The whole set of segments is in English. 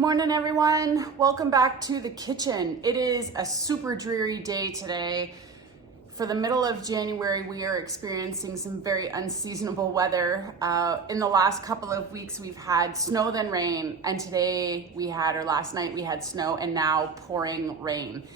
Good morning, everyone. Welcome back to the kitchen. It is a super dreary day today. For the middle of January, we are experiencing some very unseasonable weather. In the last couple of weeks, we've had snow then rain, and today last night we had snow and now pouring rain.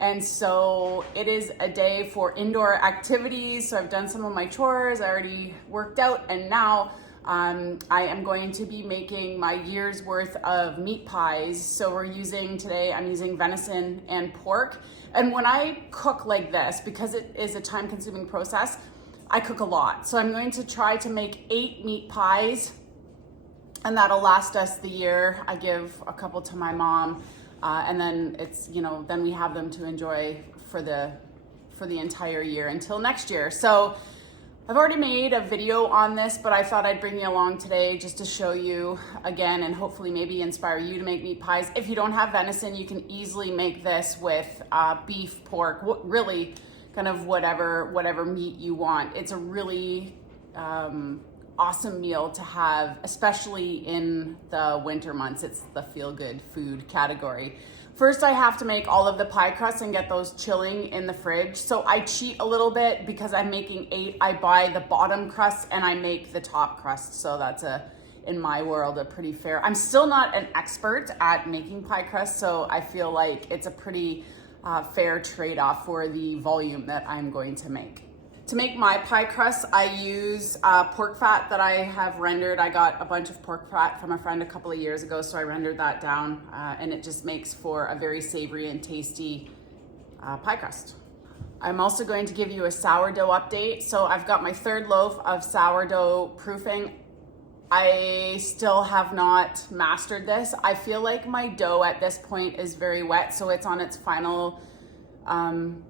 And so it is a day for indoor activities. So I've done some of my chores, I already worked out, and now I am going to be making my year's worth of meat pies. So I'm using venison and pork. And when I cook like this, because it is a time-consuming process, I cook a lot. So I'm going to try to make 8 meat pies, and that'll last us the year. I give a couple to my mom, and then then we have them to enjoy for the entire year until next year. So I've already made a video on this, but I thought I'd bring you along today just to show you again and hopefully maybe inspire you to make meat pies. If you don't have venison, you can easily make this with beef, pork, really kind of whatever meat you want. It's a really awesome meal to have, especially in the winter months. It's the feel-good food category. First, I have to make all of the pie crusts and get those chilling in the fridge. So I cheat a little bit because I'm making 8. I buy the bottom crust and I make the top crust. So that's in my world, a pretty fair. I'm still not an expert at making pie crusts, so I feel like it's a pretty fair trade-off for the volume that I'm going to make. To make my pie crust, I use pork fat that I have rendered. I got a bunch of pork fat from a friend a couple of years ago, so I rendered that down, and it just makes for a very savory and tasty pie crust. I'm also going to give you a sourdough update. So I've got my 3rd loaf of sourdough proofing. I still have not mastered this. I feel like my dough at this point is very wet, so it's on its final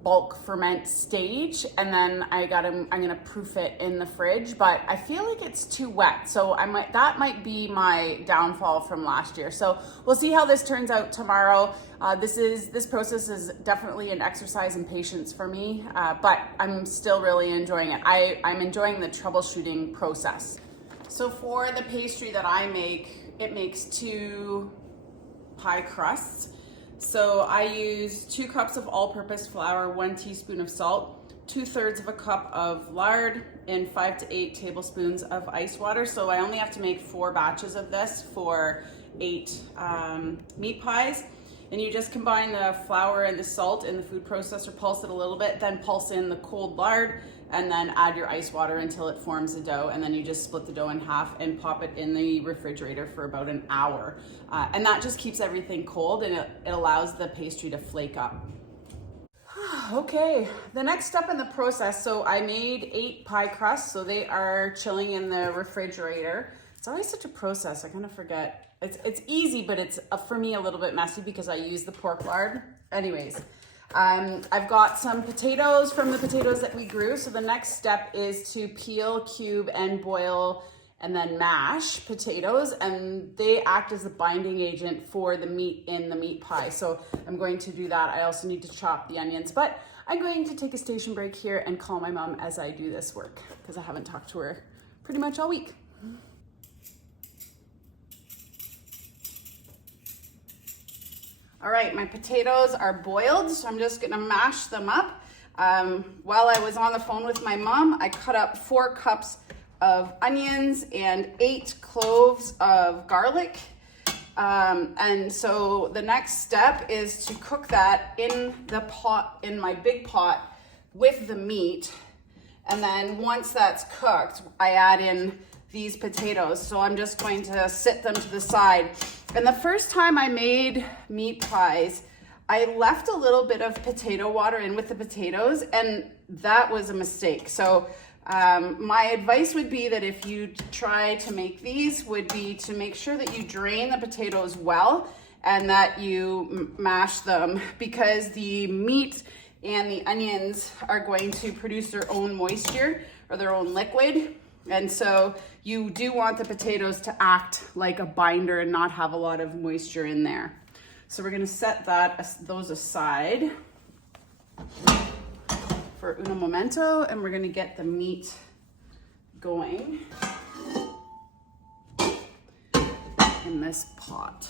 bulk ferment stage, and then I'm gonna proof it in the fridge, but I feel like it's too wet, so that might be my downfall from last year. So we'll see how this turns out tomorrow. This process is definitely an exercise in patience for me, but I'm still really enjoying it. I'm enjoying the troubleshooting process. So for the pastry that I make, it makes 2 pie crusts. So I use 2 cups of all-purpose flour, 1 teaspoon of salt, 2/3 of a cup of lard, and 5 to 8 tablespoons of ice water. So I only have to make 4 batches of this for 8 meat pies. And you just combine the flour and the salt in the food processor, pulse it a little bit, then pulse in the cold lard, and then add your ice water until it forms a dough, and then you just split the dough in half and pop it in the refrigerator for about an hour. And that just keeps everything cold, and it allows the pastry to flake up. Okay, the next step in the process, so I made 8 pie crusts, so they are chilling in the refrigerator. It's always such a process, I kind of forget. It's easy, but it's for me a little bit messy because I use the pork lard. Anyways, I've got some potatoes from the potatoes that we grew. So the next step is to peel, cube, and boil, and then mash potatoes. And they act as the binding agent for the meat in the meat pie. So I'm going to do that. I also need to chop the onions, but I'm going to take a station break here and call my mom as I do this work because I haven't talked to her pretty much all week. All right, my potatoes are boiled, so I'm just gonna mash them up. While I was on the phone with my mom, I cut up 4 cups of onions and 8 cloves of garlic. And so the next step is to cook that in the pot, in my big pot with the meat. And then once that's cooked, I add in these potatoes. So I'm just going to sit them to the side. And the first time I made meat pies, I left a little bit of potato water in with the potatoes, and that was a mistake. So my advice would be that if you try to make these, would be to make sure that you drain the potatoes well and that you mash them, because the meat and the onions are going to produce their own moisture or their own liquid. And so you do want the potatoes to act like a binder and not have a lot of moisture in there. So we're gonna set those aside for uno momento, and we're gonna get the meat going in this pot.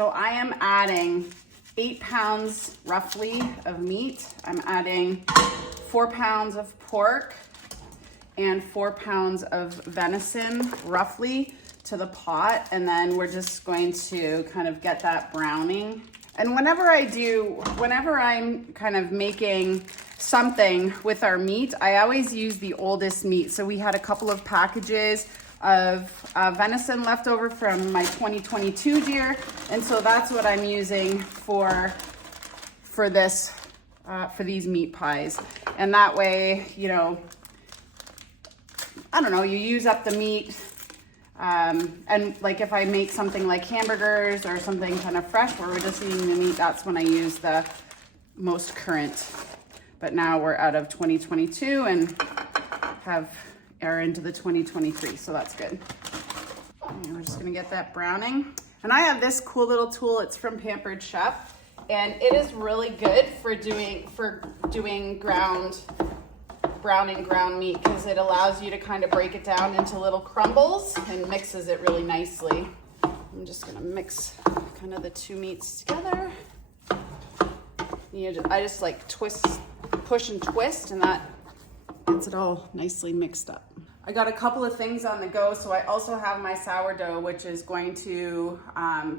So I am adding 8 pounds roughly of meat. I'm adding 4 pounds of pork and 4 pounds of venison roughly to the pot. And then we're just going to kind of get that browning. And whenever I'm kind of making something with our meat, I always use the oldest meat. So we had a couple of packages of venison left over from my 2022 deer, and so that's what I'm using for this for these meat pies. And that way, you know, I don't know, you use up the meat. And like if I make something like hamburgers or something kind of fresh where we're just eating the meat, that's when I use the most current. But now we're out of 2022 and are into the 2023, so that's good. And we're just gonna get that browning. And I have this cool little tool, it's from Pampered Chef, and it is really good for doing browning ground meat, because it allows you to kind of break it down into little crumbles and mixes it really nicely. I'm just gonna mix kind of the two meats together. I just like push and twist, and that gets it all nicely mixed up. I got a couple of things on the go. So I also have my sourdough, which is going to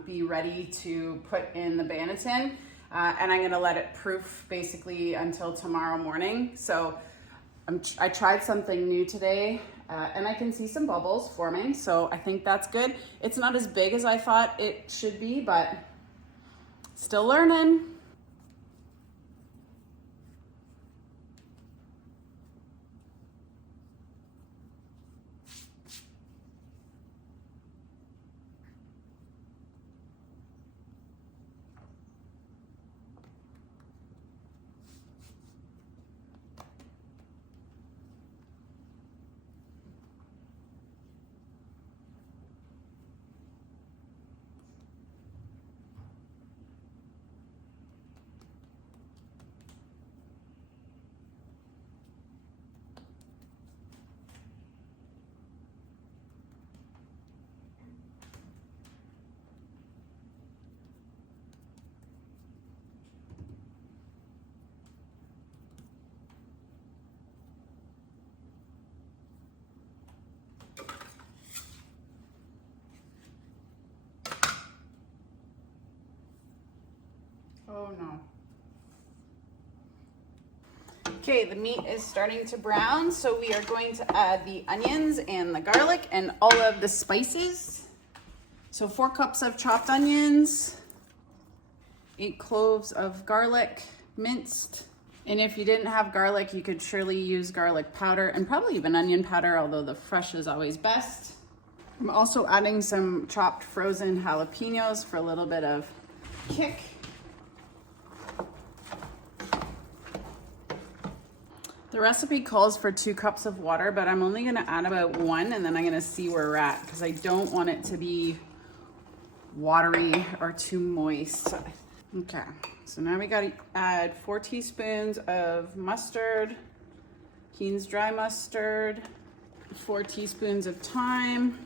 be ready to put in the Venison. And I'm gonna let it proof basically until tomorrow morning. So I tried something new today and I can see some bubbles forming. So I think that's good. It's not as big as I thought it should be, but still learning. Oh no. Okay, the meat is starting to brown, so we are going to add the onions and the garlic and all of the spices. So 4 cups of chopped onions, 8 cloves of garlic, minced. And if you didn't have garlic, you could surely use garlic powder and probably even onion powder, although the fresh is always best. I'm also adding some chopped frozen jalapenos for a little bit of kick. The recipe calls for 2 cups of water, but I'm only gonna add about 1, and then I'm gonna see where we're at, because I don't want it to be watery or too moist. Okay, so now we gotta add 4 teaspoons of mustard, Keen's dry mustard, 4 teaspoons of thyme,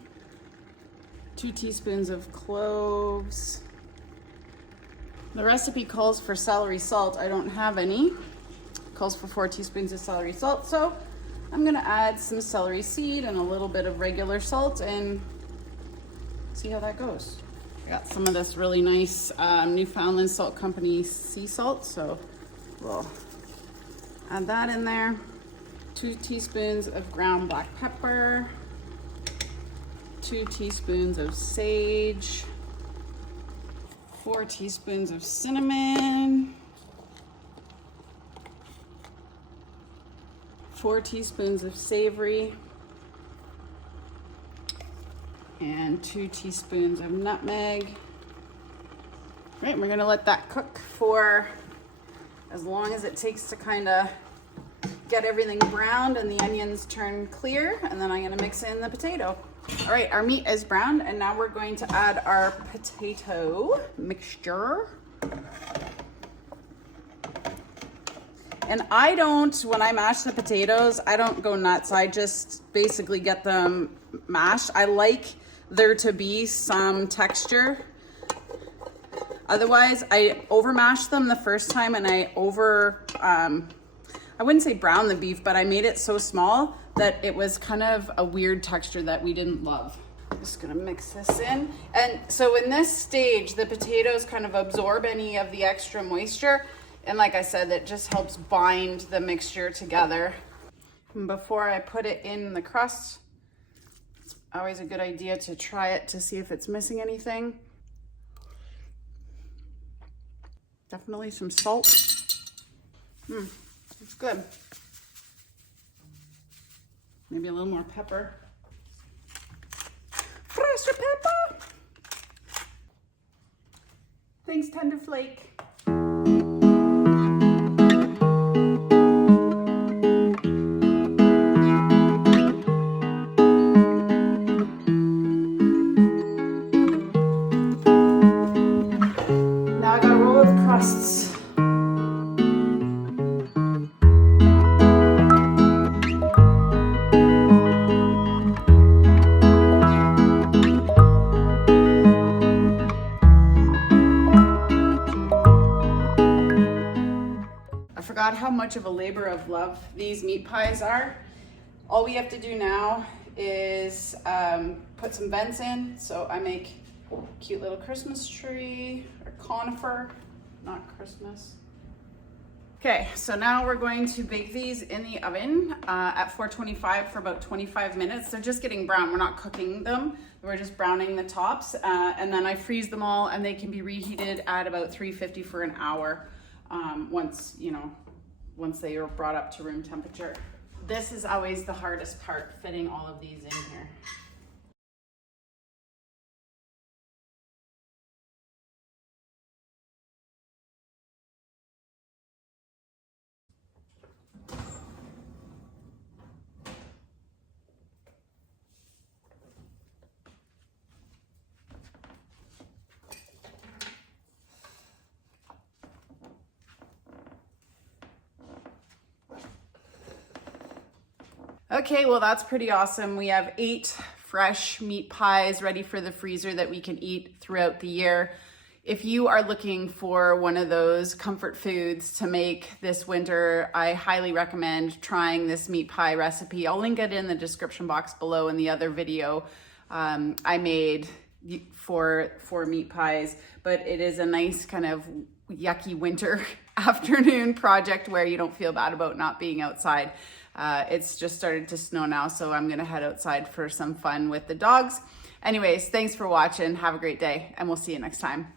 2 teaspoons of cloves. The recipe calls for celery salt. I don't have any. Calls for 4 teaspoons of celery salt, so I'm gonna add some celery seed and a little bit of regular salt and see how that goes. I got some of this really nice Newfoundland Salt Company sea salt, so we'll add that in there. 2 teaspoons of ground black pepper, 2 teaspoons of sage, 4 teaspoons of cinnamon, 4 teaspoons of savoury, and 2 teaspoons of nutmeg. Right, we're gonna let that cook for as long as it takes to kind of get everything browned and the onions turn clear, and then I'm gonna mix in the potato. All right, our meat is browned, and now we're going to add our potato mixture. And when I mash the potatoes, I don't go nuts. I just basically get them mashed. I like there to be some texture. Otherwise, I over mashed them the first time and I wouldn't say brown the beef, but I made it so small that it was kind of a weird texture that we didn't love. I'm just gonna mix this in. And so in this stage, the potatoes kind of absorb any of the extra moisture. And like I said, it just helps bind the mixture together. And before I put it in the crust, it's always a good idea to try it to see if it's missing anything. Definitely some salt. It's good. Maybe a little more pepper. Fresh pepper. Thanks, Tender Flake. Now I gotta roll the crusts. Forgot how much of a labor of love these meat pies are. All we have to do now is put some venison. So I make a cute little Christmas tree or conifer, not Christmas. Okay, so now we're going to bake these in the oven at 425 for about 25 minutes. They're just getting brown. We're not cooking them. We're just browning the tops. And then I freeze them all and they can be reheated at about 350 for an hour. Once they are brought up to room temperature. This is always the hardest part, fitting all of these in here. Okay, well that's pretty awesome. We have 8 fresh meat pies ready for the freezer that we can eat throughout the year. If you are looking for one of those comfort foods to make this winter, I highly recommend trying this meat pie recipe. I'll link it in the description box below in the other video I made for meat pies, but it is a nice kind of yucky winter afternoon project where you don't feel bad about not being outside. It's just started to snow now, so I'm gonna head outside for some fun with the dogs. Anyways, thanks for watching. Have a great day, and we'll see you next time.